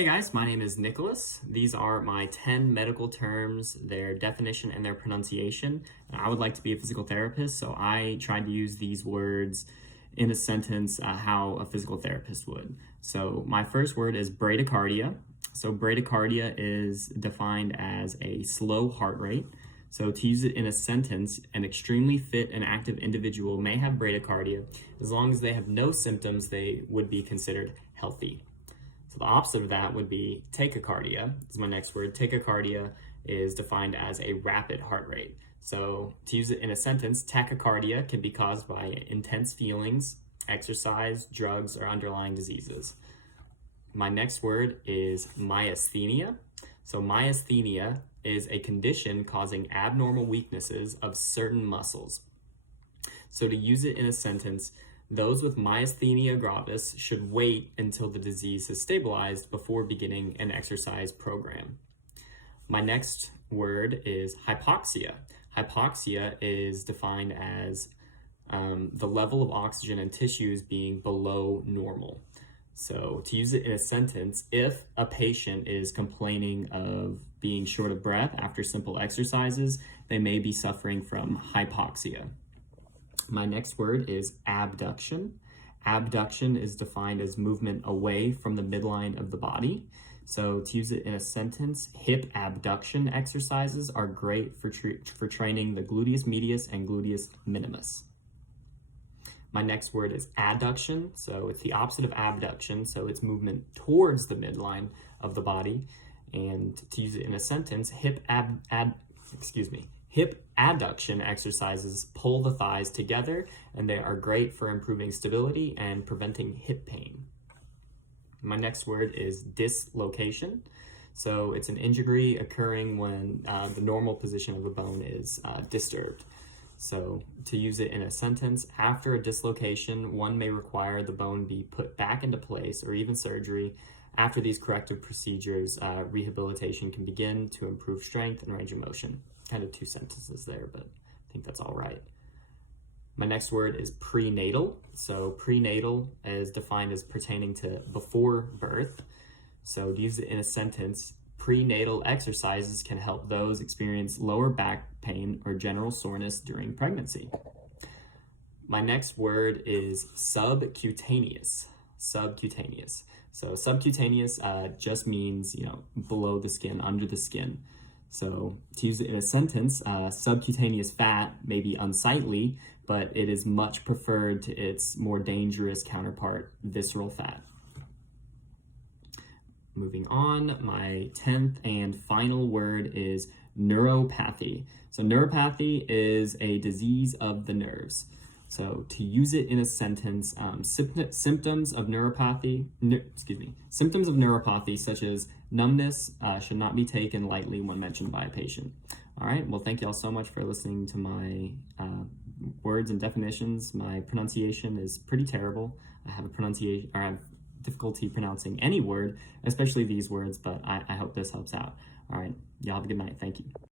Hey guys, my name is Nicholas. These are my 10 medical terms, their definition and their pronunciation. I would like to be a physical therapist, so I tried to use these words in a sentence how a physical therapist would. So my first word is bradycardia. So bradycardia is defined as a slow heart rate. So to use it in a sentence, an extremely fit and active individual may have bradycardia. As long as they have no symptoms, they would be considered healthy. So the opposite of that would be tachycardia. This is my next word. Tachycardia is defined as a rapid heart rate. So to use it in a sentence, tachycardia can be caused by intense feelings, exercise, drugs, or underlying diseases. My next word is myasthenia. So myasthenia is a condition causing abnormal weaknesses of certain muscles. So to use it in a sentence, those with myasthenia gravis should wait until the disease has stabilized before beginning an exercise program. My next word is hypoxia. Hypoxia is defined as the level of oxygen in tissues being below normal. So to use it in a sentence, if a patient is complaining of being short of breath after simple exercises, they may be suffering from hypoxia. My next word is abduction. Abduction is defined as movement away from the midline of the body. So to use it in a sentence, hip abduction exercises are great for training the gluteus medius and gluteus minimus. My next word is adduction. So it's the opposite of abduction. So it's movement towards the midline of the body. And to use it in a sentence, hip adduction exercises pull the thighs together, and they are great for improving stability and preventing hip pain. My next word is dislocation. So it's an injury occurring when the normal position of a bone is disturbed. So to use it in a sentence, after a dislocation, one may require the bone be put back into place or even surgery. After these corrective procedures, rehabilitation can begin to improve strength and range of motion. Kind of two sentences there, but I think that's all right. My next word is prenatal. So prenatal is defined as pertaining to before birth. So to use it in a sentence, prenatal exercises can help those experience lower back pain or general soreness during pregnancy. My next word is subcutaneous. Subcutaneous. So subcutaneous just means, below the skin, under the skin. So to use it in a sentence, subcutaneous fat may be unsightly, but it is much preferred to its more dangerous counterpart, visceral fat. Moving on, my 10th and final word is neuropathy. So neuropathy is a disease of the nerves. So to use it in a sentence, symptoms of neuropathy such as numbness should not be taken lightly when mentioned by a patient. All right, well, thank you all so much for listening to my words and definitions. My pronunciation is pretty terrible. I have difficulty pronouncing any word, especially these words, but I hope this helps out. All right, y'all have a good night. Thank you.